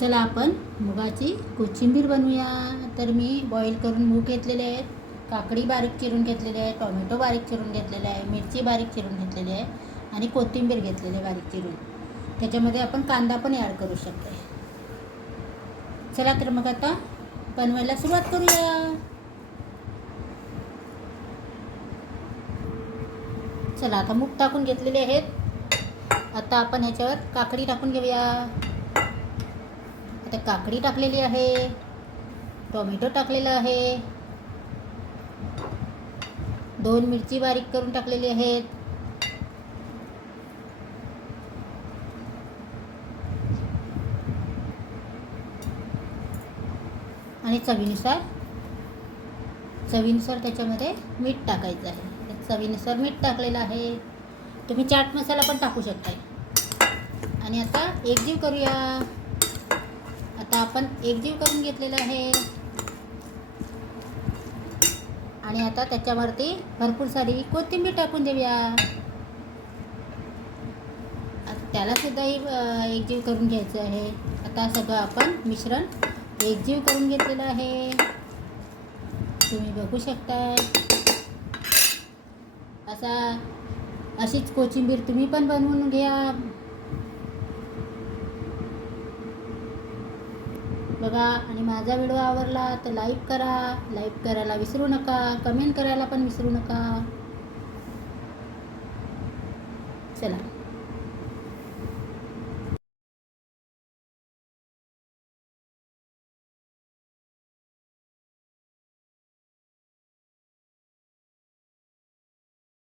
चला आपण मुगाची कोशिंबीर बनवूया. तर मी बॉईल करून मूग घेतलेले आहेत, काकडी बारीक चिरून घेतलेली आहे, टोमॅटो बारीक चिरून घेतलेले आहे, मिरची बारीक चिरून घेतलेली आहे आणि कोथिंबीर घेतलेली आहे बारीक चिरून. त्याच्यामध्ये आपण कांदा पण ॲड करू शकतो. चला तर मग आता बनवायला सुरुवात करूया. चला आता मूग टाकून घेतलेले आहेत. आता आपण ह्याच्यावर काकडी टाकून घेऊया. आता काकडी टाकलेली आहे, टोमॅटो टाकलेला आहे, 2 मिरची बारीक करून टाकलेली आहेत, आणि चवीनुसार त्याच्यामध्ये मीठ टाकायचं आहे. चवीनुसार मीठ टाकलेलं आहे. तुम्ही चाट मसाला पण टाकू शकता. आणि आता एकजीव करूया. आता आपण एकजीव करून घेतलेलं आहे आणि आता त्याच्यावरती भरपूर सारी कोथिंबीर टाकून देऊया. त्यालासुद्धाही एकजीव करून घ्यायचं आहे. आता सगळं आपण मिश्रण एकजीव करून घेतलेलं आहे, तुम्ही बघू शकता. अशीच कोशिंबीर तुम्ही पण बनवून घ्या. बघा, आणि माझा व्हिडिओ आवडला तर लाईक करायला विसरू नका, कमेंट करायला पण विसरू नका. चला.